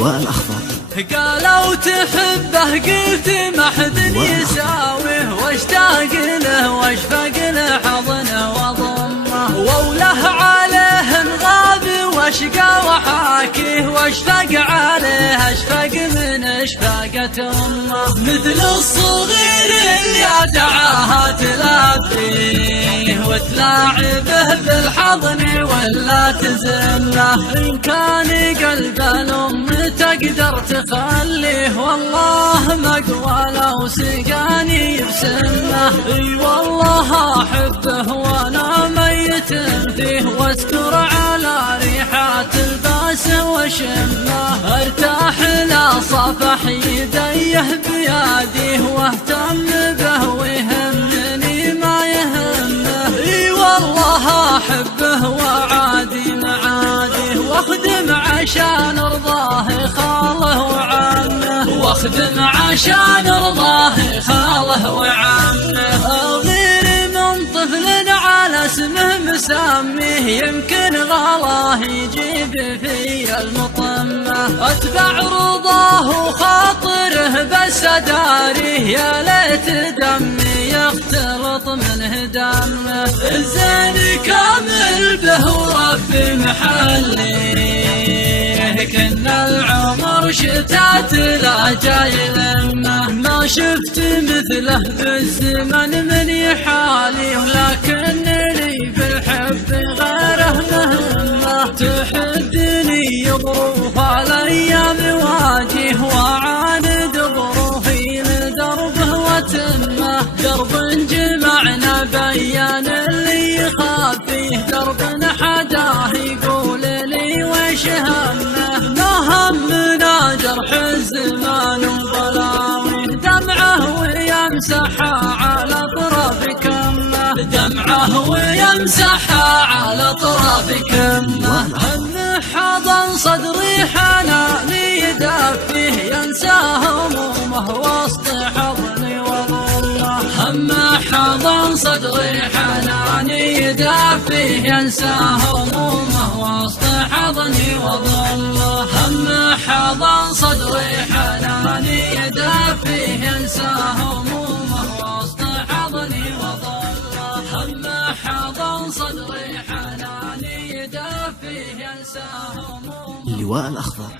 اللواء الأخضر. قالوا تحبه قلت ما حد يساويه، واشتاق له واشفق له حضنه وضمه، ووله عليه غاب واشقى وحاكيه، واشفق عليه اشفق من اشفاقة امه، مثل الصغير اللي دعاها تلبيه وتلاعبه بالحضن ولا تزله، ان كان قلب الام تقدر تخليه، والله مقوى لو سقاني بسمه، اي والله احبه وانا ميت فيه، واذكر على ريحات الباس وشمه، ارتاح لا صفح يديه بيديه، واهتم به ويهمني ما يهمه، اي والله احبه وعادي معاديه، واخدم عشان ارضاه خاله وعمه، واخدم عشان ارضاه خاله وعمه، اغير من طفل على اسمه مسميه، يمكن غلاه يجيب في المطمه، اتبع رضاه وخاطره بس اداريه، يا ليت دمي يختلط منه دمه، الزين كامل به وربي محليه، كنا العمر شتات لا جاي لمه، ما شفت مثله بالزمن من يحالي، ولكن لي في الحب غيره مهمه، تحدني ظروف الايام واجه، وعاند ظروفي لدربه وتمه، درب جمعنا بيان اللي يخاف فيه، درب حداه يقول لي وش همه، ما همنا جرح الزمان وبلاوي، دمعه ويمسحها على طرف كمه، دمعه ويمسحها على طرف كمه، هم حضن صدري حناني يدفيه، ينسى همومه وسط حضني وظله، هم حضن صدري حناني يدفيه، ينسى همومه وسط حضني وظله، هم حضن صدري حناني يدفيه، ينسى همومه وسط حضني وظله، هم حضن صدري حناني يدفيه، ينسى همومه. اللواء الأخضر.